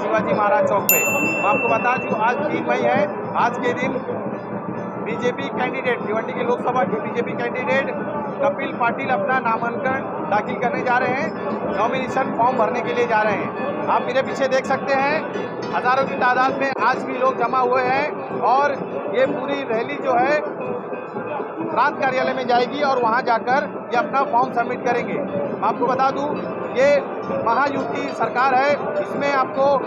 शिवाजी महाराज चौक पे। मैं आपको बता दूं आज 3 मई है। आज के दिन बीजेपी कैंडिडेट, भिवंडी के लोकसभा के बीजेपी कैंडिडेट कपिल पाटिल अपना नामांकन दाखिल करने जा रहे हैं, नॉमिनेशन फॉर्म भरने के लिए जा रहे हैं। आप मेरे पीछे देख सकते हैं हजारों की तादाद में आज भी लोग जमा हुए हैं और ये पूरी रैली जो है प्रांत कार्यालय में जाएगी और वहां जाकर ये अपना फॉर्म सबमिट करेंगे। मैं आपको बता दूं ये महायुति सरकार है, इसमें आपको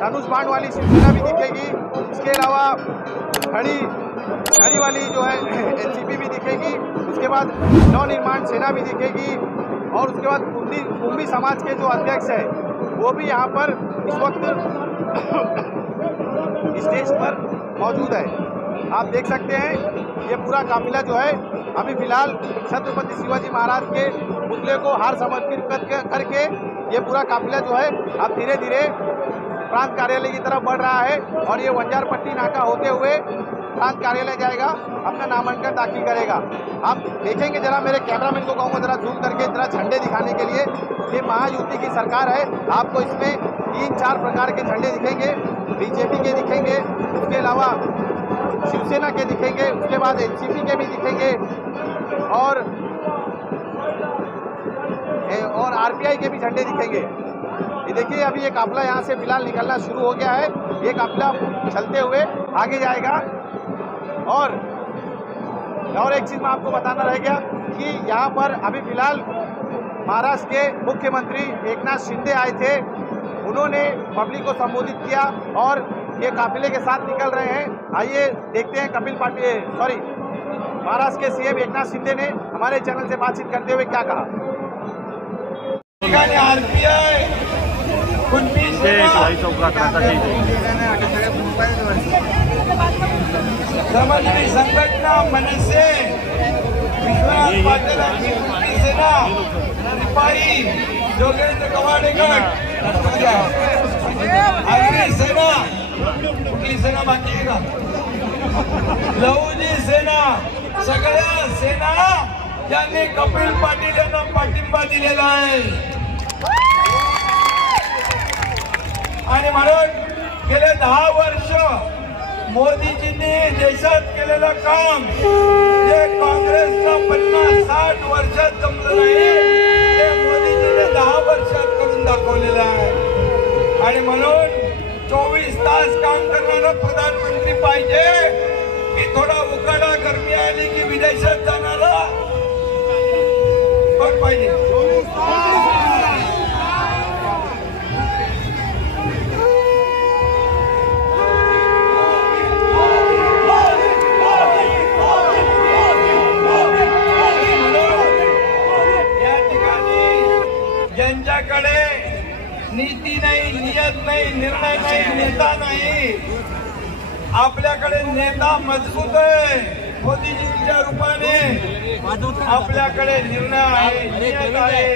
धनुष बाण वाली शिवसेना भी दिखेगी, इसके अलावा खड़ी वाली जो है एनसीपी भी दिखेगी, उसके बाद नव निर्माण सेना भी दिखेगी और उसके बाद कुंभी समाज के जो अध्यक्ष है वो भी यहाँ पर इस वक्त स्टेज पर मौजूद है। आप देख सकते हैं ये पूरा काफिला जो है अभी फिलहाल छत्रपति शिवाजी महाराज के पुतले को हार समर्पित करके ये पूरा काफिला जो है अब धीरे धीरे प्रांत कार्यालय की तरफ बढ़ रहा है और ये वंजारपट्टी नाका होते हुए प्रांत कार्यालय जाएगा, अपना नामांकन दाखिल करेगा। आप देखेंगे, जरा मेरे कैमरामैन को कहूँगा जरा जूम करके जरा झंडे दिखाने के लिए। ये महायुति की सरकार है, आपको इसमें 3-4 प्रकार के झंडे दिखेंगे, बीजेपी के दिखेंगे, उसके अलावा शिवसेना के दिखेंगे, उसके बाद एनसीपी के भी दिखेंगे और आरपीआई के भी झंडे दिखेंगे। ये देखिए अभी ये काफिला यहाँ से फिलहाल निकलना शुरू हो गया है। ये काफिला चलते हुए आगे जाएगा और एक चीज़ मैं आपको बताना रह गया कि यहाँ पर अभी फिलहाल महाराष्ट्र के मुख्यमंत्री एकनाथ शिंदे आए थे, उन्होंने पब्लिक को संबोधित किया और ये काफिले के साथ निकल रहे हैं। आइए देखते हैं महाराष्ट्र के सीएम एकनाथ शिंदे ने हमारे चैनल से बातचीत करते हुए क्या कहा। आरपीआई समाजवादी संघटना मनसे विश्वनाथ पाटील सेना रिपाई जोगेंद्र कवाडेगड आगरी सेना कुठली सेना बाकी आहे का लहुजी सेना सगळ्या सेना यांनी कपिल पाटील यांना पाठिंबा दिलेला आहे आणि म्हणून गेले 10 वर्ष मोदीजींनी देशात केलेलं काम जे काँग्रेसला 50-60 वर्षात जमलं नाही ते मोदीजींनी 10 वर्षात करून दाखवलेलं आहे आणि म्हणून 24 तास काम करणारा प्रधानमंत्री पाहिजे की थोडा उकाडा गरमी आली की विदेशात जाणारा कोण पाहिजे। ज्यांच्याकडे नीती नाही, नियत नाही, निर्णय नाही, नेता नाही, आपल्याकडे नेता मजबूत आहे मोदीजींच्या रूपाने, आपल्याकडे निर्णय आहे, नियत आहे।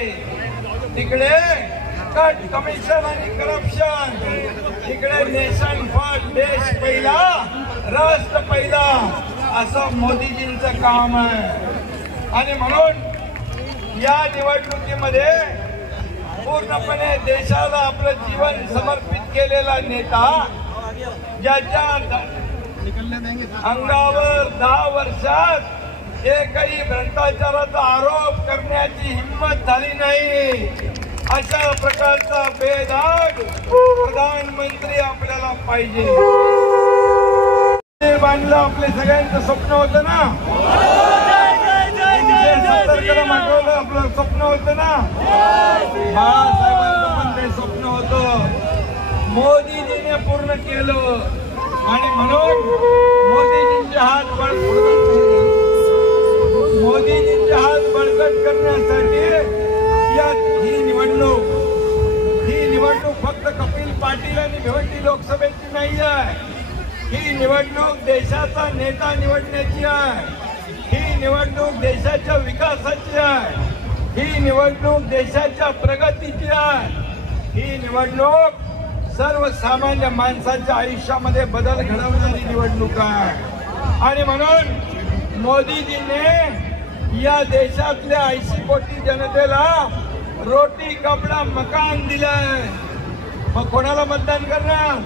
तिकडे कट कमिशन आणि करप्शन, तिकडे नेशन फर्स्ट, देश पहिला, राष्ट्र पहिला असं मोदीजींचं काम आहे। आणि म्हणून या निवडणुकीमध्ये पूर्णपणे देशाला आपलं जीवन समर्पित केलेला नेता, ज्याच्या अंगावर 10 वर्षात एकही भ्रष्टाचाराचा आरोप करण्याची हिंमत झाली नाही, अशा प्रकारचा बेदाग प्रधानमंत्री आपल्याला पाहिजे। बांधलं आपले सगळ्यांचं स्वप्न होतं ना, आपलं स्वप्न होतं ना, बाळासाहेबांचं पण ते स्वप्न होतं, मोदीजीने पूर्ण केलं। आणि म्हणून मोदीजींचे हात बळकट करण्यासाठी ही निवडणूक फक्त कपिल पाटील आणि भिवंडी लोकसभेची नाही आहे, ही निवडणूक देशाचा नेता निवडण्याची आहे, ही निवडणूक देशाच्या विकासाची आहे, ही निवडणूक देशाच्या प्रगतीची आहे, ही निवडणूक सर्वसामान्य माणसाच्या आयुष्यामध्ये बदल घडवणारी निवडणूक आहे। आणि म्हणून मोदीजींनी या देशातल्या 80 कोटी जनतेला रोटी कपडा मकान दिलंय, मग कोणाला मतदान करणार?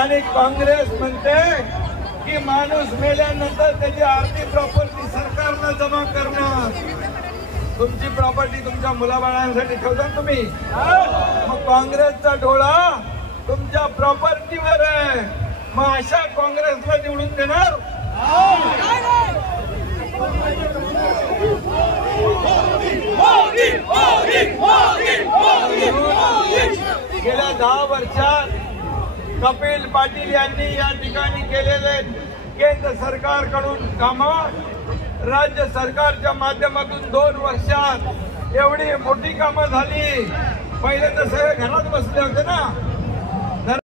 आणि काँग्रेस म्हणते की माणूस मेल्यानंतर त्याची आर्थिक प्रॉपर्टी सरकारनं जमा करणार. तुमची प्रॉपर्टी तुमच्या मुलाबाळांसाठी ठेवता तुम्ही. मग काँग्रेसचा डोळा तुमच्या प्रॉपर्टीवर आहे. मग अशा काँग्रेसला निवडून देणार? गेल्या 10 वर्षात कपिल पाटील यांनी या ठिकाणी केलेले केंद्र सरकारकडून कामं राज्य सरकारच्या माध्यमातून 2 वर्षात एवढी मोठी कामं झाली. पहिले तर सगळे घरात बसले होते ना.